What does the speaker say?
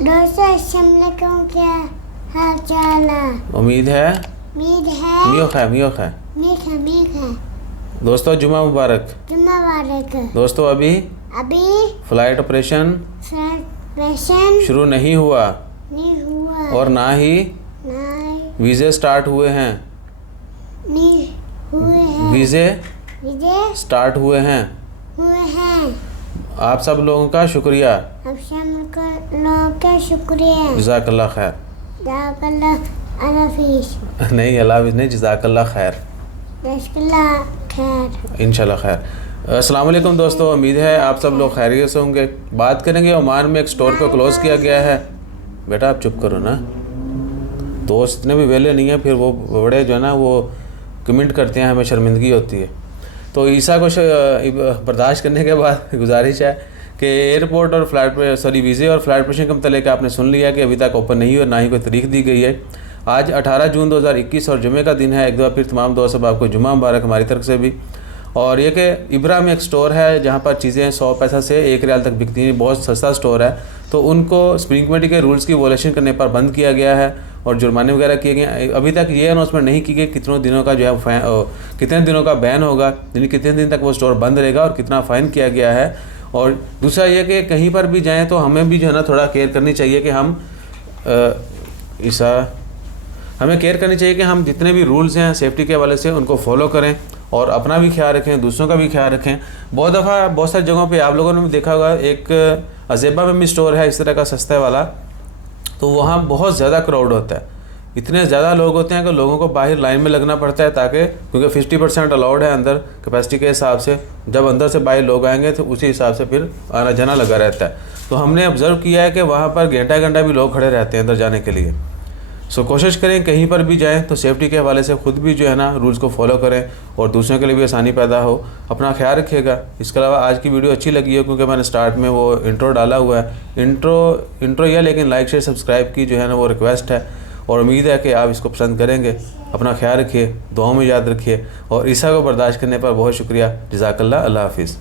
दोस्तों अस्सलाम वालेकुम, क्या हाल चाल है? उम्मीद है मियो खैर मीक है। दोस्तों जुमा मुबारक। जुम्मा मुबारक। दोस्तों अभी फ्लाइट ऑपरेशन ऑपरेशन शुरू नहीं हुआ नहीं हुआ और ना ही नहीं वीज़े स्टार्ट हुए हैं। हुए हैं। वीज़े विजय स्टार्ट हुए हैं। हुए हैं। आप सब लोगों का शुक्रिया। अब शाम को लोगों का शुक्रिया। जज़ाकल्लाह खैर। जज़ाकल्लाह अलाफिस। नहीं अल्लाह हाफ़िज़ नहीं, जज़ाकल्लाह खैर। जज़ाकल्लाह खैर। इंशाल्लाह खैर। अस्सलाम वालेकुम दोस्तों, उम्मीद है आप सब लोग खैरियत से होंगे। बात करेंगे ओमान में एक स्टोर को क्लोज़ किया गया है। बेटा आप चुप करो ना, दोस्त इतने भी वेले नहीं है, फिर वो बड़े जो है ना वो कमेंट करते हैं, हमें शर्मिंदगी होती है। तो ईसा को बर्दाश्त करने के बाद गुजारिश है कि एयरपोर्ट और वीज़े और फ्लाइट ऑपरेशन के मतलब आपने सुन लिया कि अभी तक ओपन नहीं हुई और ना ही कोई तारीख दी गई है। आज 18 जून 2021 और जुमे का दिन है। एक दफ़ा फिर तमाम दोस्त साहब आपको जुमा मुबारक हमारी तरफ से भी। और ये कि इब्रा में एक स्टोर है जहाँ पर चीज़ें 100 पैसा से 1 रियाल तक बिकती हैं, बहुत सस्ता स्टोर है। तो उनको स्प्रिंग कमेटी के रूल्स की वॉयलेशन करने पर बंद किया गया है और जुर्माने वगैरह किए गए। अभी तक ये अनाउंसमेंट नहीं की गई कितनों दिनों का जो है कितने दिनों का बैन होगा, यानी कितने दिन तक वो स्टोर बंद रहेगा और कितना फ़ाइन किया गया है। और दूसरा ये कि कहीं पर भी जाएँ तो हमें भी जो है ना थोड़ा केयर करनी चाहिए कि हमें केयर करनी चाहिए कि हम जितने भी रूल्स हैं सेफ्टी के हवाले से उनको फॉलो करें और अपना भी ख्याल रखें, दूसरों का भी ख्याल रखें। बहुत दफ़ा बहुत सारी जगहों पे आप लोगों ने भी देखा होगा, एक अजेबा में भी स्टोर है इस तरह का सस्ते वाला, तो वहाँ बहुत ज़्यादा क्राउड होता है। इतने ज़्यादा लोग होते हैं कि लोगों को बाहर लाइन में लगना पड़ता है ताकि, क्योंकि 50% अलाउड है अंदर कैपेसिटी के हिसाब से। जब अंदर से बाहर लोग आएंगे तो उसी हिसाब से फिर आना जाना लगा रहता है। तो हमने ऑब्ज़र्व किया है कि वहाँ पर घंटा भी लोग खड़े रहते हैं अंदर जाने के लिए। सो कोशिश करें कहीं पर भी जाएं तो सेफ्टी के हवाले से ख़ुद भी जो है ना रूल्स को फॉलो करें और दूसरों के लिए भी आसानी पैदा हो। अपना ख्याल रखिएगा। इसके अलावा आज की वीडियो अच्छी लगी है क्योंकि मैंने स्टार्ट में वो इंट्रो डाला हुआ है, इंट्रो या लेकिन लाइक शेयर सब्सक्राइब की जो है ना वो रिक्वेस्ट है और उम्मीद है कि आप इसको पसंद करेंगे। अपना ख्याल रखिए, दुआओं में याद रखिए और ईसा को बर्दाश्त करने पर बहुत शुक्रिया। जज़ाकल्लाह, अल्लाह हाफ़िज़।